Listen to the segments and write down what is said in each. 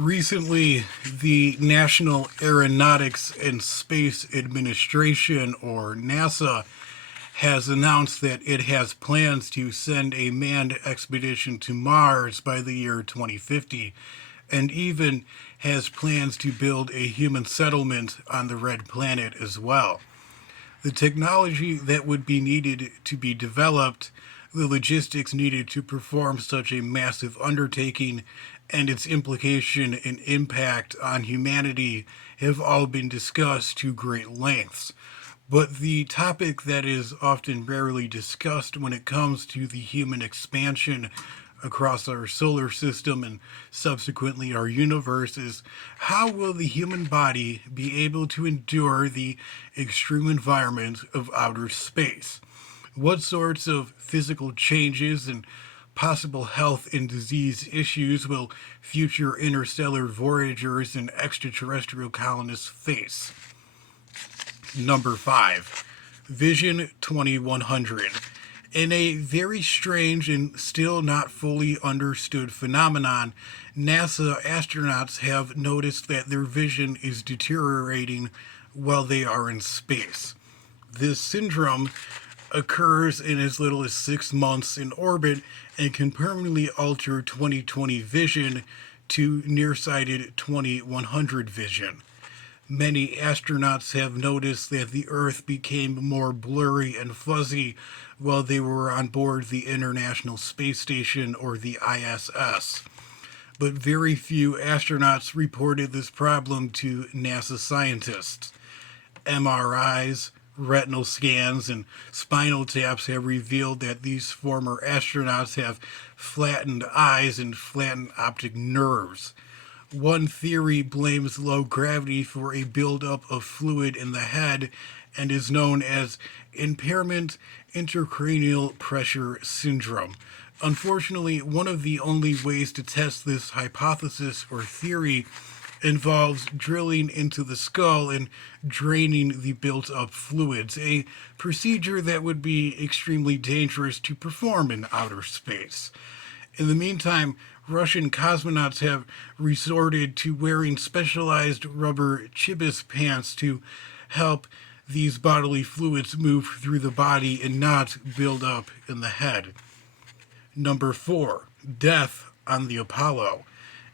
Recently, the National Aeronautics and Space Administration, or NASA, has announced that it has plans to send a manned expedition to Mars by the year 2050, and even has plans to build a human settlement on the Red Planet as well. The technology that would be needed to be developed, the logistics needed to perform such a massive undertaking, and its implication and impact on humanity have all been discussed to great lengths. But the topic that is often rarely discussed when it comes to the human expansion across our solar system and subsequently our universe is how will the human body be able to endure the extreme environment of outer space? What sorts of physical changes and possible health and disease issues will future interstellar voyagers and extraterrestrial colonists face? Number 5, Vision 2100. In a very strange and still not fully understood phenomenon, NASA astronauts have noticed that their vision is deteriorating while they are in space. This syndrome occurs in as little as 6 months in orbit and can permanently alter 20/20 vision to nearsighted 2100 vision. Many astronauts have noticed that the Earth became more blurry and fuzzy while they were on board the International Space Station, or the ISS. But very few astronauts reported this problem to NASA scientists. MRIs, retinal scans, and spinal taps have revealed that these former astronauts have flattened eyes and flattened optic nerves. One theory blames low gravity for a buildup of fluid in the head and is known as impairment intracranial pressure syndrome. Unfortunately, one of the only ways to test this hypothesis or theory involves drilling into the skull and draining the built up fluids, a procedure that would be extremely dangerous to perform in outer space. In the meantime, Russian cosmonauts have resorted to wearing specialized rubber chibis pants to help these bodily fluids move through the body and not build up in the head. Number 4, Death on the Apollo.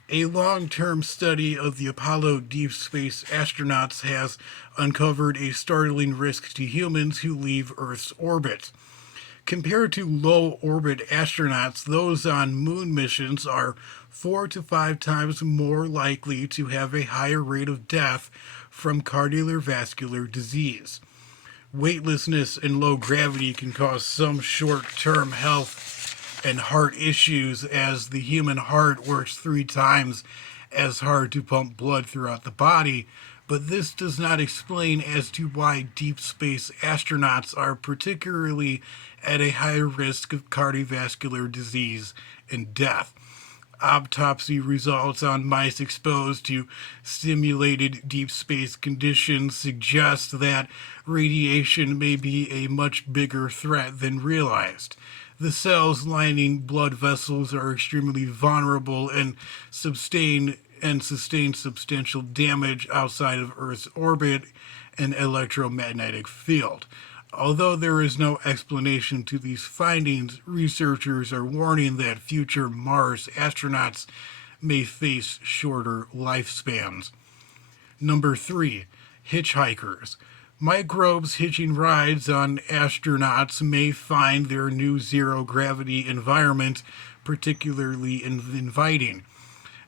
A long term study of the Apollo deep space astronauts has uncovered a startling risk to humans who leave Earth's orbit. Compared to low orbit astronauts, those on moon missions are 4 to 5 times more likely to have a higher rate of death from cardiovascular disease. Weightlessness and low gravity can cause some short term health and heart issues, as the human heart works 3 times as hard to pump blood throughout the body, but this does not explain as to why deep space astronauts are particularly at a higher risk of cardiovascular disease and death. Autopsy results on mice exposed to stimulated deep space conditions suggest that radiation may be a much bigger threat than realized. The cells lining blood vessels are extremely vulnerable and sustain substantial damage outside of Earth's orbit and electromagnetic field. Although there is no explanation to these findings, researchers are warning that future Mars astronauts may face shorter lifespans. Number 3, Hitchhikers. Microbes hitching rides on astronauts may find their new zero gravity environment particularly inviting.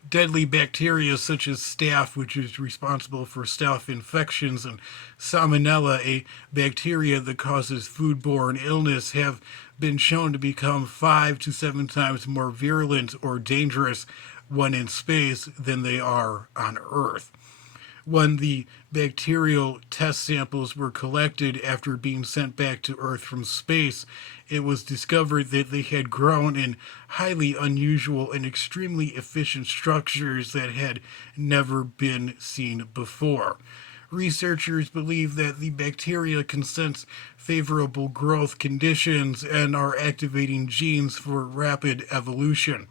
Deadly bacteria such as staph, which is responsible for staph infections, and salmonella, a bacteria that causes foodborne illness, have been shown to become 5 to 7 times more virulent or dangerous when in space than they are on Earth. When the bacterial test samples were collected after being sent back to Earth from space, it was discovered that they had grown in highly unusual and extremely efficient structures that had never been seen before. Researchers believe that the bacteria can sense favorable growth conditions and are activating genes for rapid evolution.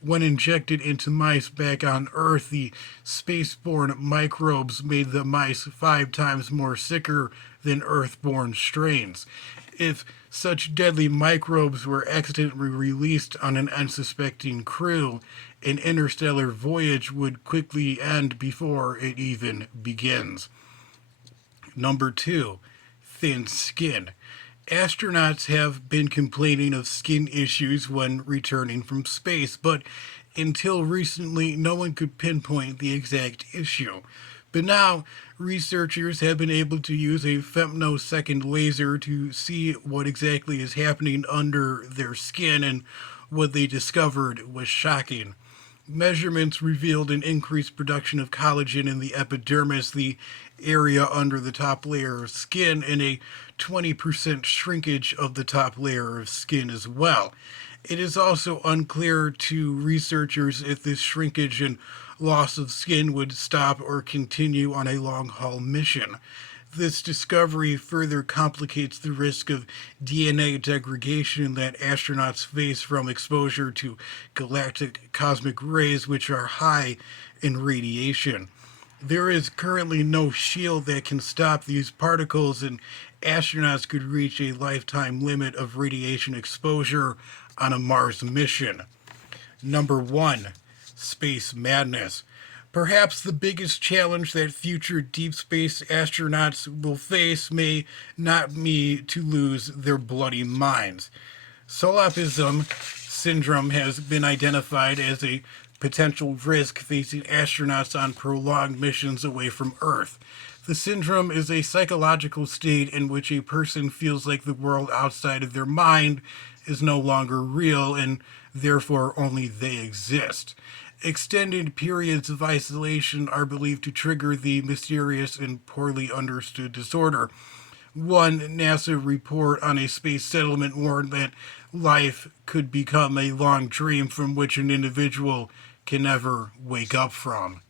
When injected into mice back on Earth, the spaceborne microbes made the mice 5 times more sicker than Earth-born strains. If such deadly microbes were accidentally released on an unsuspecting crew, an interstellar voyage would quickly end before it even begins. Number 2, thin skin. Astronauts have been complaining of skin issues when returning from space, but until recently, no one could pinpoint the exact issue. But now, researchers have been able to use a femtosecond laser to see what exactly is happening under their skin, and what they discovered was shocking. Measurements revealed an increased production of collagen in the epidermis, the area under the top layer of skin, and a 20% shrinkage of the top layer of skin as well. It is also unclear to researchers if this shrinkage and loss of skin would stop or continue on a long haul mission. This discovery further complicates the risk of DNA degradation that astronauts face from exposure to galactic cosmic rays, which are high in radiation. There is currently no shield that can stop these particles, and astronauts could reach a lifetime limit of radiation exposure on a Mars mission. Number 1, space madness. Perhaps the biggest challenge that future deep space astronauts will face may not be to lose their bloody minds. Solipsism syndrome has been identified as a potential risk facing astronauts on prolonged missions away from Earth. The syndrome is a psychological state in which a person feels like the world outside of their mind is no longer real, and therefore only they exist. Extended periods of isolation are believed to trigger the mysterious and poorly understood disorder. One NASA report on a space settlement warned that life could become a long dream from which an individual can never wake up from.